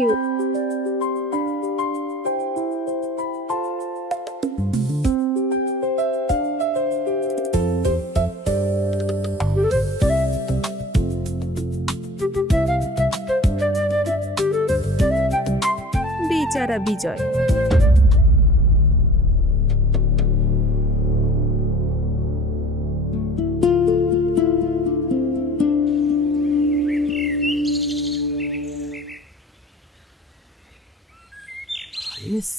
You. বেচারা বিজয়।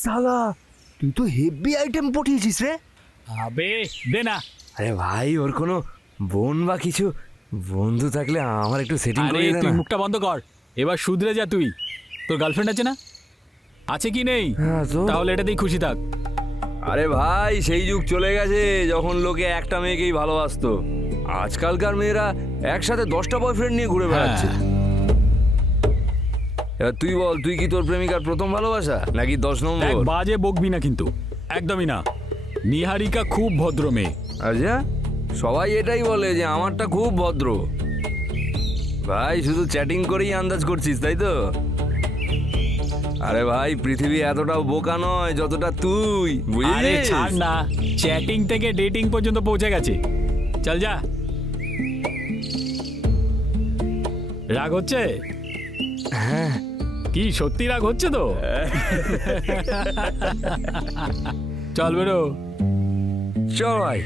সালা, তুই তো হেভি আইটেম পাঠিয়েছিস রে। আবে দে না। আরে ভাই, ওর কোনো বোন বা কিছু বন্ধু থাকলে আমার একটু সেটিং আরে করে দে তুই না। মুখটা বন্ধ কর, এবার শুধরে যা। তুই তোর গার্লফ্রেন্ড আছে না? আছে কি নেই? হ্যাঁ তো। তাহলে এটাতেই খুশি থাক। আরে ভাই, সেই যুগ চলে গেছে যখন লোকে একটা মেয়েকেই ভালোবাসতো। আজকালকার মেয়েরা একসাথে 10টা বয়ফ্রেন্ড নিয়ে ঘুরে বেড়াচ্ছে। এবার তুই বল, তুই কি তোর প্রেমিকার প্রথম ভালোবাসা নাকি 10 এক নম্বর? বাজে বকবি না কিন্তু, একদমই না। নিহারিকা খুব ভদ্র মেয়ে। আচ্ছা, সবাই এটাই বলে যে আমারটা খুব ভদ্র। ভাই, শুধু চ্যাটিং করেই আন্দাজ করছিস তাই তো? আরে ভাই, পৃথিবী এতটাও বোকা নয় যতটা তুই, আরে বুঝলি? ছাড় না, চ্যাটিং থেকে ডেটিং পর্যন্ত পৌঁছে গেছে। চল যা। রাগ হচ্ছে? হ্যাঁ। কি সত্যি রাগ হচ্ছে তো? চল বেরো। চল ভাই।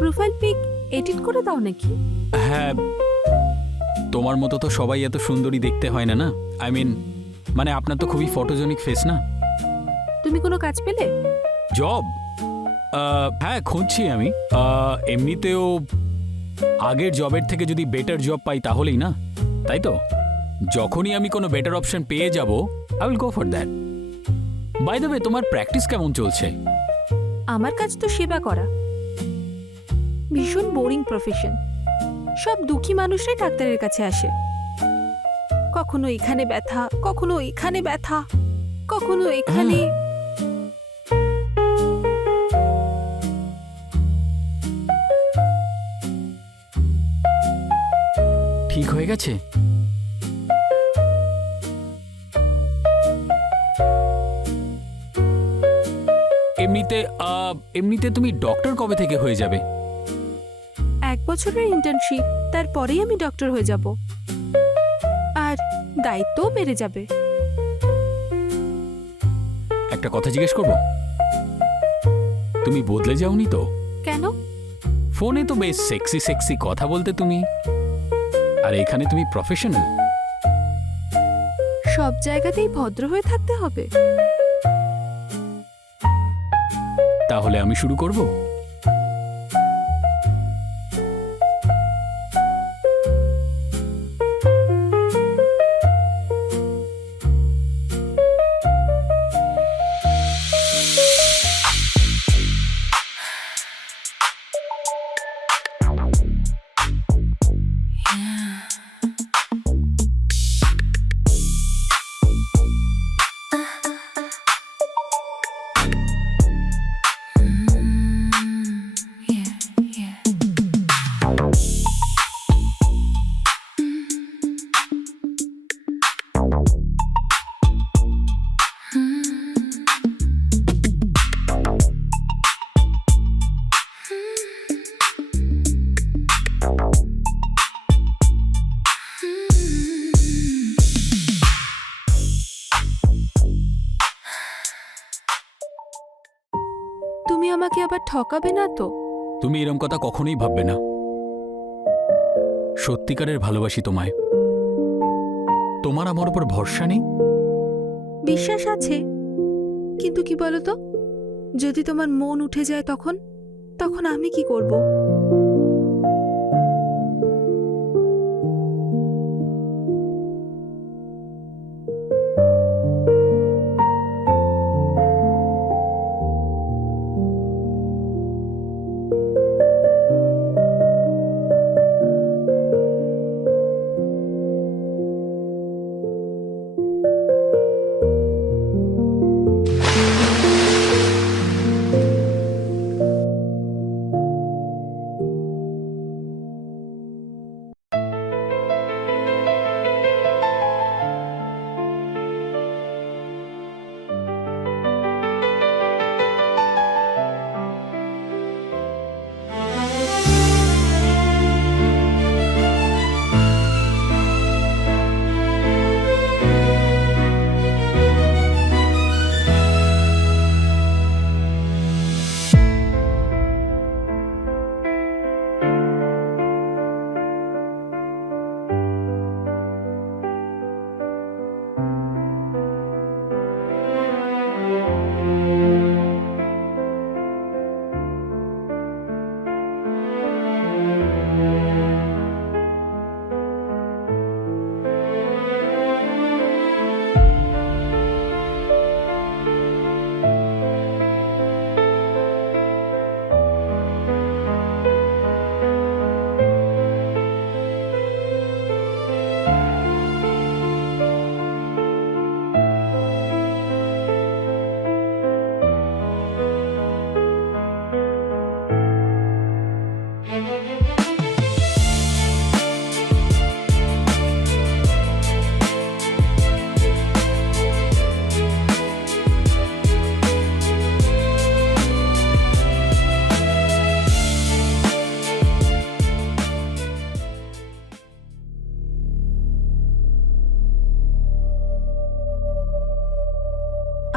প্রোফাইল পিক এডিট করে দাও নাকি? হ্যাঁ, তোমার মতো তো সবাই এত সুন্দরী দেখতে হয় না। না, আই মিন, মানে আপনার তো খুবই ফটোজেনিক ফেস না? তুমি কোনো কাজ পেলে? জব? হ্যাঁ, খুঁজছি আমি। এমনিতেও আগের জবের থেকে যদি বেটার জব পাই তাহলেই না, তাই তো? যখনই আমি কোনো বেটার অপশন পেয়ে যাব, I will go for that. By the way, তোমার প্র্যাকটিস কেমন চলছে? আমার কাজ তো সেবা করা। ভীষণ বোরিং প্রফেশন। সব দুঃখী মানুষরাই ডাক্তারের কাছে আসে। কখনো এখানে ব্যথা, কখনো এখানে ব্যথা, কখনো এখানে। ঠিক হয়ে গেছে? এমনিতে এমনিতে তুমি ডক্টর কবে থেকে হয়ে যাবে? 1 বছরের ইন্টার্নশিপ, তারপরেই আমি ডক্টর হয়ে যাব। আর দায়িত্বও বেড়ে যাবে। একটা কথা জিজ্ঞেস করব? তুমি বদলে যাওনি তো? কেন? ফোনে তো বেশ সেক্সি সেক্সি কথা বলতে তুমি, আর এখানে তুমি প্রফেশনাল। সব জায়গাতেই ভদ্র হয়ে থাকতে হবে? তাহলে আমি শুরু করব? তুমি আমাকে আবার ঠকাবে না তো? তুমি এরম কথা কখনোই ভাববে না। সত্যিকারের ভালোবাসি তোমায়। তোমার আমার উপর ভরসা নেই? বিশ্বাস আছে, কিন্তু কি বলো তো, যদি তোমার মন উঠে যায় তখন তখন আমি কি করব?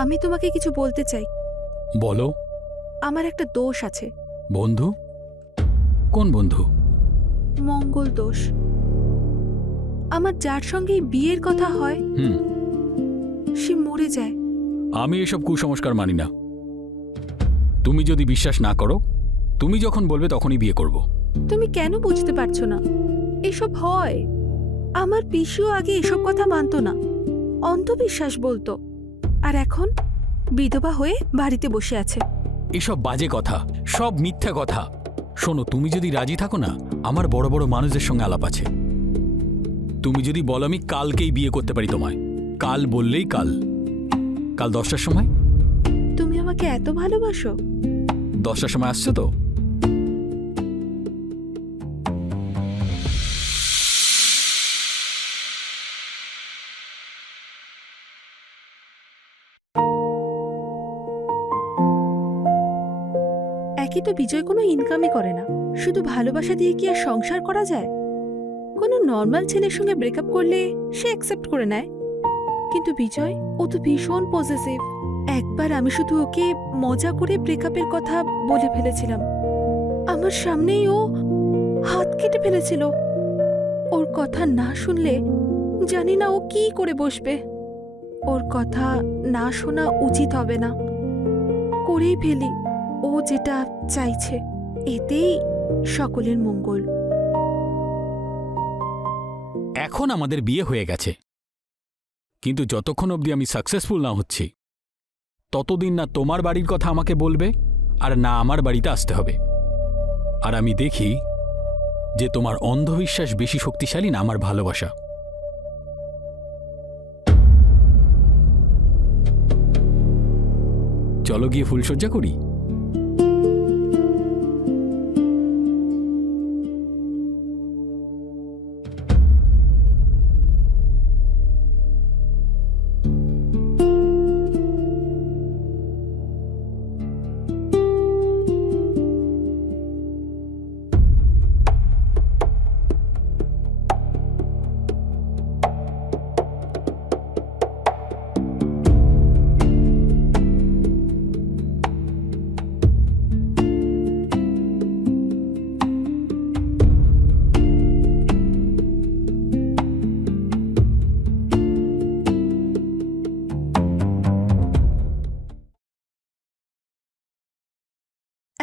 আমি তোমাকে কিছু বলতে চাই। বলো। আমার একটা দোষ আছে। বন্ধু? কোন বন্ধু? মঙ্গল দোষ। আমার যার সঙ্গে এই বিয়ের কথা হয় হুম। সে মরে যায়। আমি এসব কুসংস্কার মানি না। তুমি যদি বিশ্বাস না করো, তুমি যখন বলবে তখনই বিয়ে করব। তুমি কেন বুঝতে পারছো না? এসব হয়। আমার পিসিও আগে এসব কথা মানতো না, অন্ধবিশ্বাস বলতো, আর এখন বিধবা হয়ে বাড়িতে বসে আছে। এসব বাজে কথা, সব মিথ্যা কথা। শোনো, তুমি যদি রাজি থাকো না, আমার বড় বড় মানুষদের সঙ্গে আলাপ আছে। তুমি যদি বলো আমি কালকেই বিয়ে করতে পারি তোমায়, কাল বললেই কাল। কাল 10টার সময়? তুমি আমাকে এত ভালোবাসো? 10টার সময় আসছো তো? একই তো বিজয় কোনো ইনকামই করে না, শুধু ভালোবাসা দিয়ে কি আর সংসার করা যায়? কোনো নর্মাল ছেলের সঙ্গে ব্রেকআপ করলে সে অ্যাকসেপ্ট করে নেয়, কিন্তু বিজয়, ও তো ভীষণ পজেসিভ। একবার আমি শুধু ওকে মজা করে ব্রেকআপের কথা বলে ফেলেছিলাম, আমার সামনেই ও হাত কেটে ফেলেছিল। ওর কথা না শুনলে জানি না ও কি করে বসবে। ওর কথা না শোনা উচিত হবে না, করেই ফেলি ও যেটা চাইছে, এতেই সকলের মঙ্গল। এখন আমাদের বিয়ে হয়ে গেছে, কিন্তু যতক্ষণ অবধি আমি সাকসেসফুল না হচ্ছি, ততদিন না তোমার বাড়ির কথা আমাকে বলবে, আর না আমার বাড়িতে আসতে হবে। আর আমি দেখি যে তোমার অন্ধবিশ্বাস বেশি শক্তিশালী না আমার ভালোবাসা। চলো গিয়ে ফুলসজ্জা করি।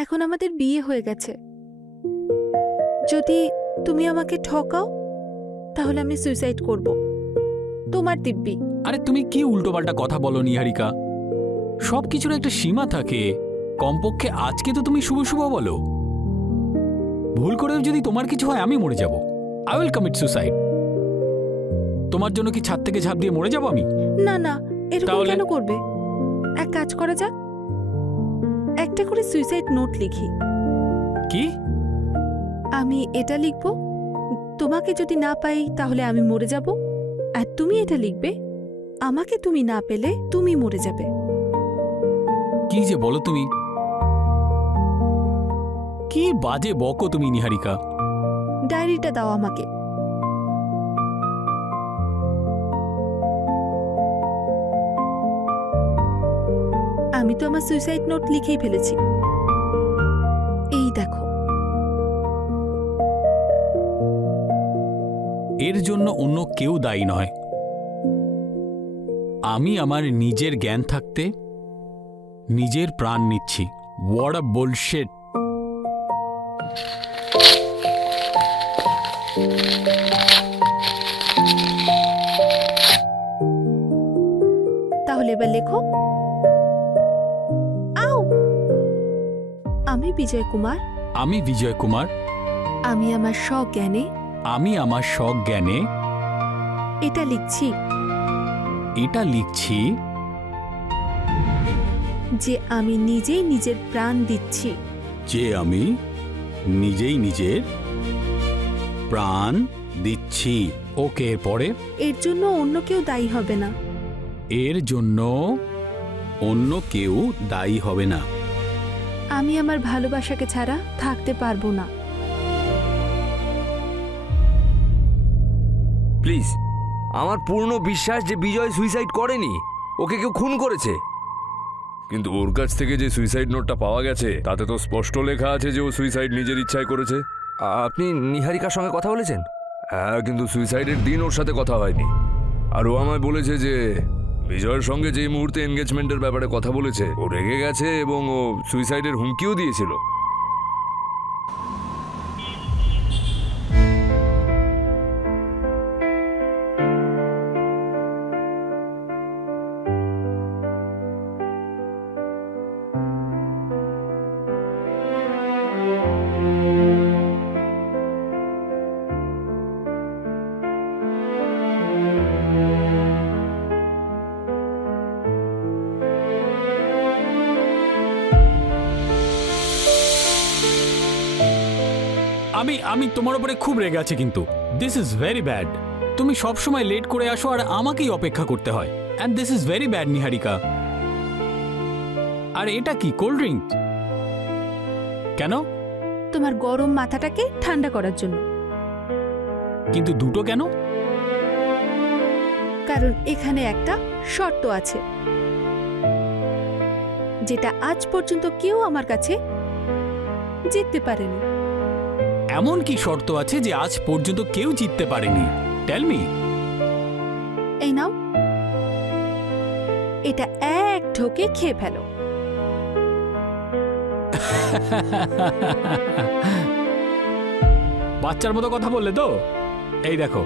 এখন আমাদের বিয়ে হয়ে গেছে, যদি তুমি আমাকে ঠকাও তাহলে আমি সুইসাইড করব। তোমার দিব্যি। আরে তুমি কি উল্টোপাল্টা কথা বলো নিহারিকা? সব কিছুর একটা সীমা থাকে, কমপক্ষে আজকে তো তুমি শুভ শুভ বলো। ভুল করেও যদি তোমার কিছু হয় আমি মরে যাব। I will commit suicide. তোমার জন্য কি ছাদ থেকে ঝাঁপ দিয়ে মরে যাব আমি? না না, এরকম তাহলে? কেন করবে? এক কাজ করা যাক, একটা করে সুইসাইড নোট লিখি। কি? আমি এটা লিখব, তোমাকে যদি না পাই তাহলে আমি মরে যাব, আর তুমি এটা লিখবে, আমাকে তুমি না পেলে তুমি মরে যাবে। কি যে বলো তুমি, কি বাজে বকো তুমি নিহারিকা। ডায়েরিটা দাও আমাকে। আমি তো আমার সুইসাইড নোট লিখেই ফেলেছি, এই দেখো। এর জন্য অন্য কেউ দায়ী নয়। আমি আমার নিজের জ্ঞান থাকতে নিজের প্রাণ নিচ্ছি। What a bullshit. তাহলে এবার লেখো। আও! আমি বিজয় কুমার, আমি বিজয় কুমার, আমি আমার স্বজ্ঞানে আমি আমার সজ্ঞানে এটা লিখছি এটা লিখছি যে আমি নিজেই নিজের প্রাণ দিচ্ছি। যে আমি নিজেই নিজের প্রাণ দিচ্ছি। ওকে, এরপরে? এর জন্য অন্য কেউ দায়ী হবে না। এর জন্য অন্য কেউ দায়ী হবে না। আমি আমার ভালোবাসাকে ছাড়া থাকতে পারবো না। প্লিজ, আমার পূর্ণ বিশ্বাস যে বিজয় সুইসাইড করেনি, ওকে কেউ খুন করেছে। কিন্তু ওর কাছ থেকে যে সুইসাইড নোটটা পাওয়া গেছে তাতে তো স্পষ্ট লেখা আছে যে ও সুইসাইড নিজের ইচ্ছায় করেছে। আপনি নিহারিকার সঙ্গে কথা বলেছেন? হ্যাঁ, কিন্তু সুইসাইডের দিন ওর সাথে কথা হয়নি। আর ও আমায় বলেছে যে বিজয়ের সঙ্গে যে মুহূর্তে এনগেজমেন্টের ব্যাপারে কথা বলেছে ও রেগে গেছে এবং ও সুইসাইডের হুমকিও দিয়েছিল। আমি তোমার উপরে খুব রেগে আছি, কিন্তু দিস ইজ ভেরি ব্যাড। তুমি সব সময় লেট করে আসো আর আমাকেই অপেক্ষা করতে হয়, and this is very bad Niharika. আর এটা কি কোল্ড ড্রিঙ্ক? কেন? তোমার গরম মাথাটাকে ঠান্ডা করার জন্য। কিন্তু দুটো কেন? কারণ এখানে একটা শর্ত আছে, যেটা আজ পর্যন্ত কেউ আমার কাছে জিততে পারেনি। এমন কি শর্ত আছে যে আজ পর্যন্ত কেউ জিততে পারেনি? Tell me. এই নাও, এটা এক ঢোকে খেয়ে ফেলো। বাচ্চার মতো কথা বললে তো। এই দেখো,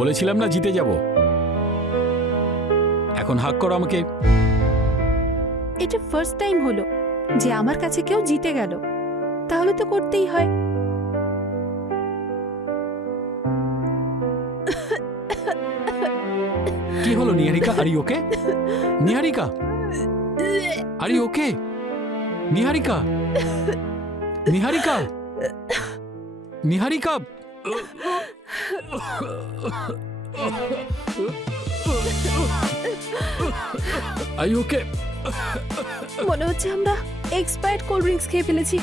বলেছিলাম না জিতে যাব। এখন হাক করো আমাকে। এটা ফার্স্ট টাইম হলো যে আমার কাছে কেউ জিতে গেল, তাহলে তো করতেই হয়। কি হলো Niharika? Are you okay? Niharika, are you okay? Niharika, Niharika, Niharika. Are you okay? মনে হচ্ছে আমরা এক্সপায়ার্ড কোল্ড ড্রিঙ্কস খেয়ে ফেলেছি।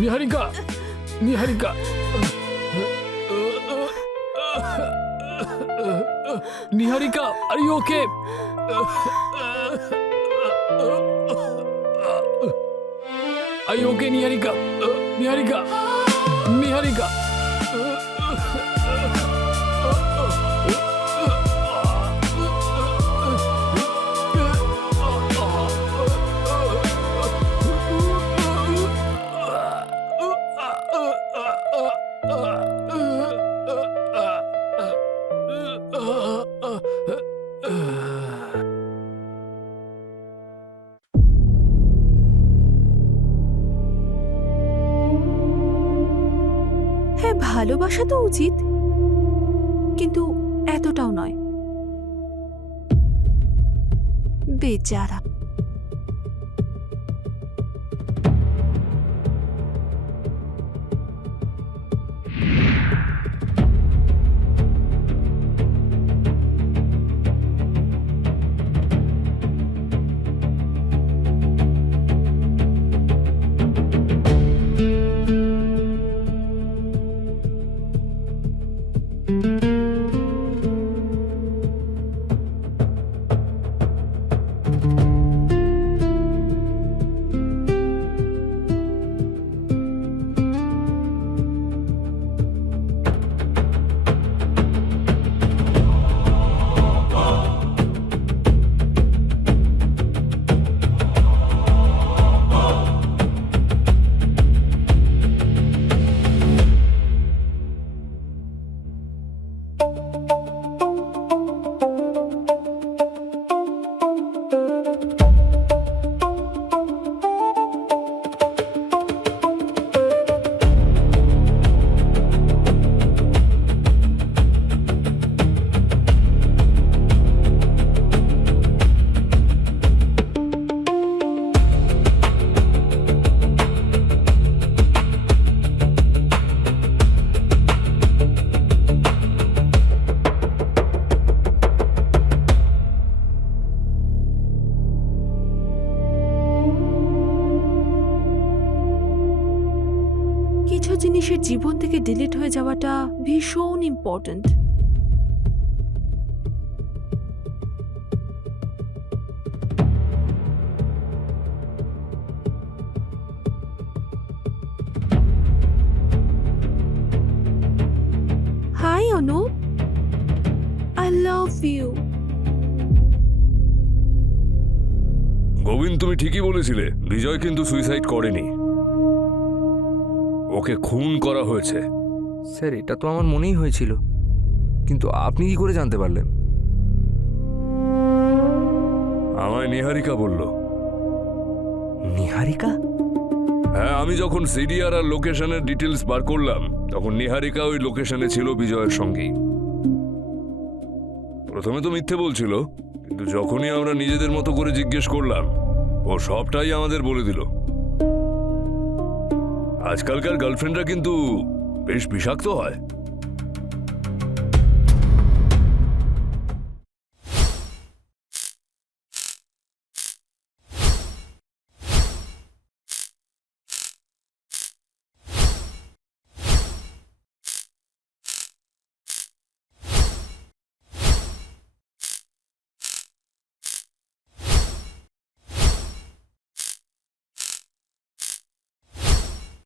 Niharika, Niharika, Niharika, are you okay? Are you okay Niharika? Niharika, Niharika. হ্যাঁ, ভালোবাসা তো উচিত, কিন্তু এতটাও নয়। বেচারা। যাওয়াটা ভীষণ important. Hi Anup, I love you. Govind, তুমি ঠিকই বলেছিলে, বিজয় কিন্তু সুইসাইড করেনি, ওকে খুন করা হয়েছে। স্যার, এটা তো আমার মনেই হয়েছিল, কিন্তু আপনি কি করে জানতে পারলেন? আমায় নিহারিকা বলল। নিহারিকা? হ্যাঁ, আমি যখন সিডিআর আর লোকেশনের ডিটেলস বার করলাম তখন নিহারিকা ওই লোকেশনে ছিল বিজয়ের সঙ্গেই। প্রথমে তো মিথ্যে বলছিল, কিন্তু যখনই আমরা নিজেদের মতো করে জিজ্ঞেস করলাম ও সবটাই আমাদের বলে দিল। আজকালকার গার্লফ্রেন্ডরা কিন্তু বেশ বিষাক্ত হয়।